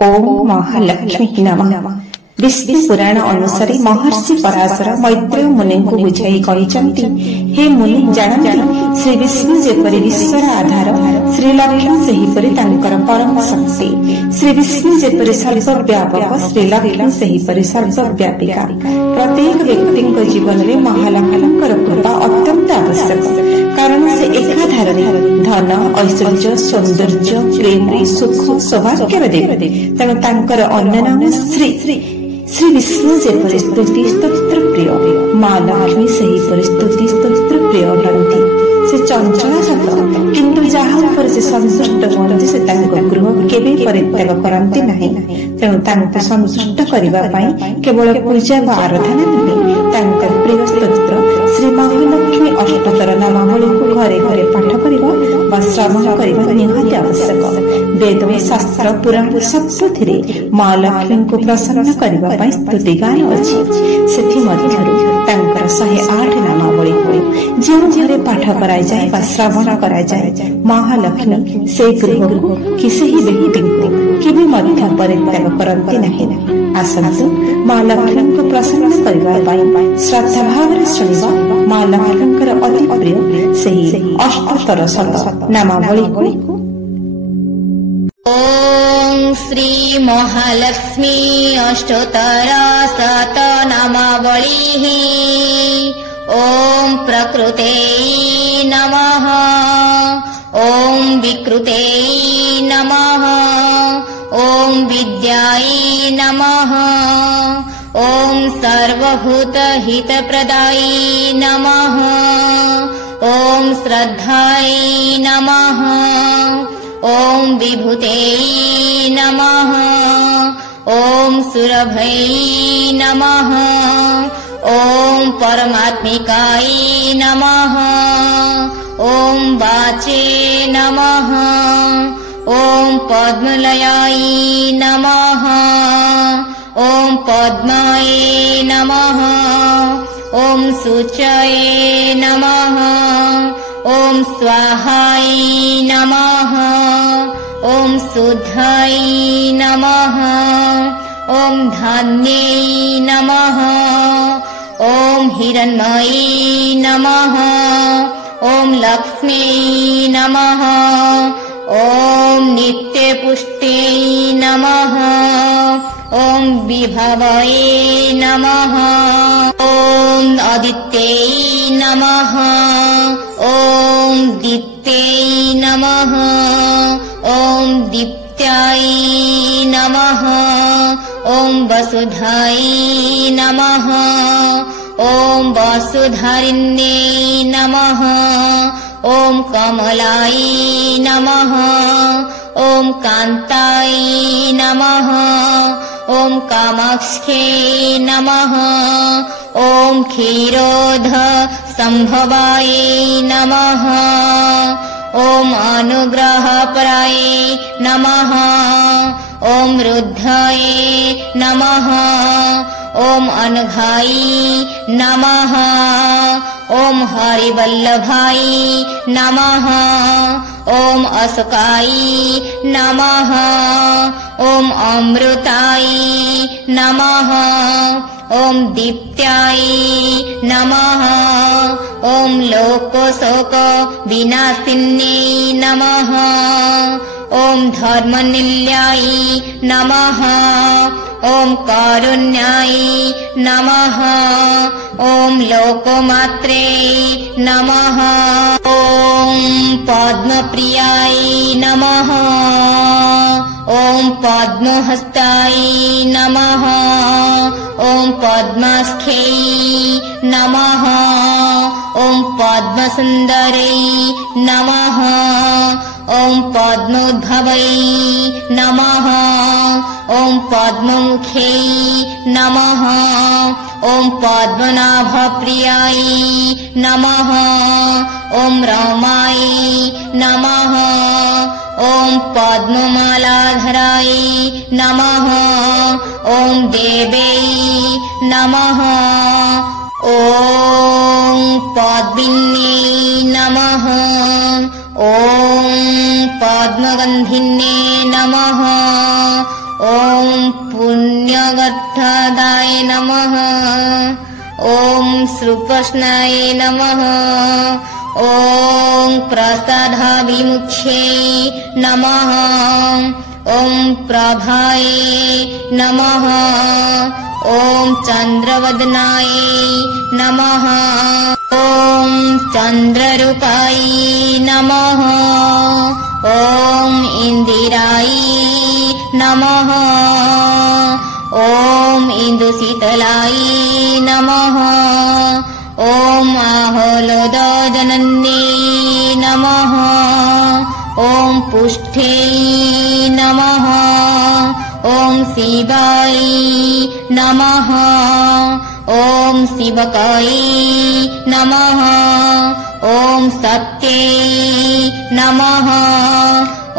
ओम महालक्ष्मी नमः। विष्णु पुराण अनुसार महर्षि पराशर मैत्रेय मुनि को बुझाई कहते, हे मुनि जानती, श्री विष्णु जेपरी विश्वर आधार, श्री लक्ष्मी सेहीपरि तांकर परम शक्ति। श्री विष्णु जेपरी सर्वव्यापक, श्री लक्ष्मी सेहीपरि सर्वव्यापिका। प्रत्येक व्यक्ति जीवन में महालक्ष्मींकर कृपा अत्यंत आवश्यक, कारण से एकाधार धन ऐश्वर्य सौंदर्य प्रेम सुख सौभाग्य देवी। तेणु तांकर अन्य नाम श्री विष्णु जेपरी स्तुति स्तोत्र प्रिय, माँ लक्ष्मी सेहीपरि स्तुति स्तोत्र प्रिय हरती। से चंचला सत, किंतु जहाँ ऊपर से संतुष्ट हुअନ୍ତି से तांको गृह केबे परित्याग करନ୍ତି नाही। तेणु तांको संतुष्ट करिबा पई केवल पूजा व आराधना नुहे, तांकर प्रिय स्तोत्र श्री महालक्ष्मी अष्टोत्तर नामावली को घरे घरे पाठ करिबा व श्रवण करिबा निहाती आवश्यक। वेद व शास्त्र पुराण सबथिरे माँ लक्ष्मी को प्रसन्न करिबा पई स्तुति गान अछि। सेथि मध्यरु तांकर 108 नामावली को जो घरे पाठ कराई जाए व श्रवण कराई जाए, महालक्ष्मी से गृह को किसी ही व्यक्ति को केबे मध्य परित्याग करନ୍ତି नाही। आसन्तु माँ लक्ष्मी को प्रसन्न करिबा पई श्रद्धा भाव शुणिबा माँ लक्ष्मींकर अति प्रिय सही अष्टोत्तर शत नामावली को। ओम श्री महालक्ष्मी अष्टोत्तर शत नामावली। ओम प्रकृते नमः, ओम विकृते नमः, ओम विद्यायै नमः, ओम सर्वभूत हित प्रदायै नमः, ओम श्रद्धायै नमः, ओम विभूते नमः, ओम सुरभयै नमः, ओम परमात्मिकाय नमः, ओम वाचे नमः, ओम पद्मलयाय नमः, ओम पद्माय नमः, ओम शुचाय नमः, ओम स्वाहाय नमः, ओम शुद्धाय नमः, ओम धान्यै नमः, ओम हिरण्मयै नमः, ओम लक्ष्म्यै नमः, ओम नित्यपुष्ट्यै नमः, ओम विभवये नमः, ओम आदित्यै नमः, ओम दीप्त्यै नमः, ओम दीप्त्याय नमः, ओम वसुधाय नमः, ओम वसुधारिण्यै नमः, ओम कमलाय नमः, ओम कान्ताय नमः, ओम कामाक्ष्यै नमः, ओम क्षीरोध संभवाय नमः, ओम अनुग्रहपराय नमः, ओम रुद्धाय नमः, ओम अनघाय नमः, ओम हरिवल्लभाय नमः, ओम अशोकाय नमः, ओम अमृताय नमः, ओम दीप्त्याय नमः, ओम लोकशोक विनाशिन्यै नमः, ओम धर्मनिलयाय नमः, ओम कारुण्याय नमः, ओम लोकमात्रे नमः, ओम पद्मप्रियाय नमः, ओम पद्महस्ताय नमः, ओम पद्माख्यै नमः, ओम पद्मसुन्दरै नमः, ओम पद्मोद्भवै नमः, ओम पद्ममुख्यै नमः, ओम पद्मनाभप्रियाय नमः, ओम रमाय नमः, ओम पद्ममालाधराय नमः, ओम देवै नमः, ओम पद्मिन्यै नमः, ओम पद्मगन्धिन्ये नमः, गर्धादाय नमः। ॐ श्रीकृष्णाय नमः। ॐ प्रसादाभिमुख्यै नमः। ॐ प्रभाय नमः। ॐ चन्द्रवदनाय नमः। ॐ चन्द्ररूपाय नमः। ॐ इन्दिराय नमः। ॐ इन्दुशीतलाय नमः। ॐ आह्लादजनन्ये नमः। ॐ पुष्ठे नमः। ॐ शिवाय नमः। ॐ शिवकाय नमः। ॐ सत्ये नमः।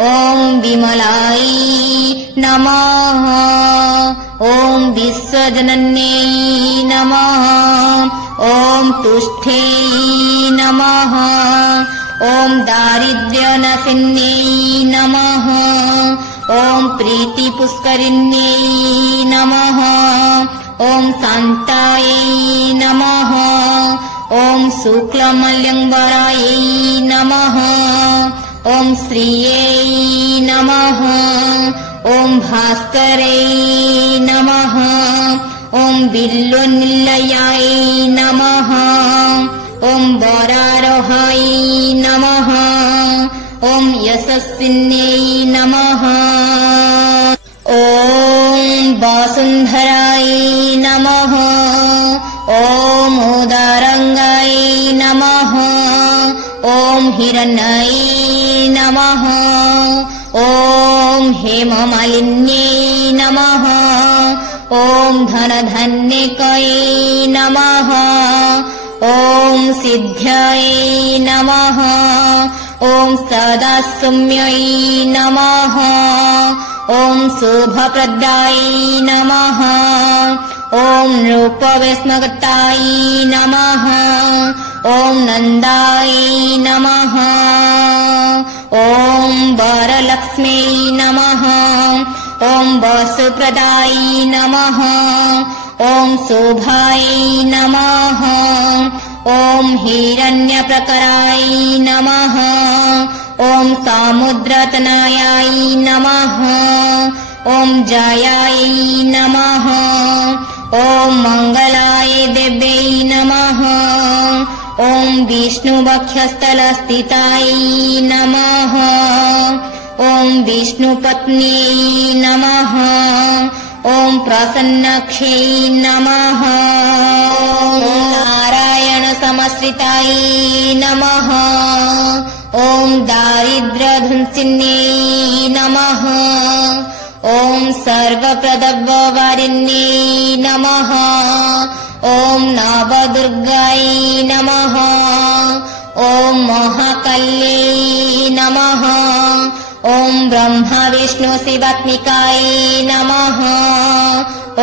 ॐ विमलाय नमः। ॐ विश्वजनन्ये नमः। ॐ तुष्टे नमः। ॐ दारिद्र्यनाशिन्ये नमः। ॐ प्रीतिपुष्करिण्ये नमः। ॐ शान्ताय नमः। ॐ शुक्लमल्यम्बराय नमः। ॐ श्रियै नमः। ॐ भास्करै नमः। ॐ बिल्वनिलयाय नमः। ॐ वरारोहाय नमः। ॐ यशस्विन्यै नमः। ॐ वसुन्धराय नमः। ॐ उदारंगाय नमः। ॐ हिरण्याय नमः। ॐ हेममालिन्यै नमः। ॐ धनधन्यकाय नमः। ॐ सिद्ध्यै नमः। ॐ सदासौम्यै नमः। ॐ शुभप्रदाय नमः। ॐ रूपवेश्मगताय नमः। ॐ नन्दाय नमः। ॐ वरलक्ष्म्यै नमः। ॐ वसुप्रदाय नमः। ॐ शोभाय नमः। ॐ हिरण्यप्रकराय नमः। ॐ समुद्रतनयाय नमः। ॐ जयाय नमः। ॐ मङ्गलाय देव्यै नमः। ॐ विष्णुवक्षस्थलस्थिताय नमः। ॐ विष्णुपत्न्यै नमः। ॐ प्रसन्नाक्ष्यै नमः। ॐ नारायणसमाश्रिताय नमः। ॐ दारिद्र्यध्वंसिन्यै नमः। ॐ सर्वप्रदवारिण्यै नमः। ॐ नवदुर्गाय नमः। ॐ महाकाल्यै नमः। ॐ ब्रह्मा विष्णु शिवात्मिकाय नमः।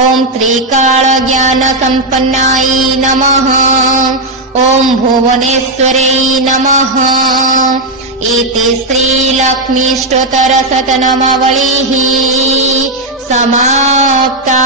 ॐ त्रिकालज्ञानसम्पन्नाय नमः। ॐ भुवनेश्वरै नमः। इति श्रीलक्ष्मीष्टोत्तरशतनामावलिः समाप्ता।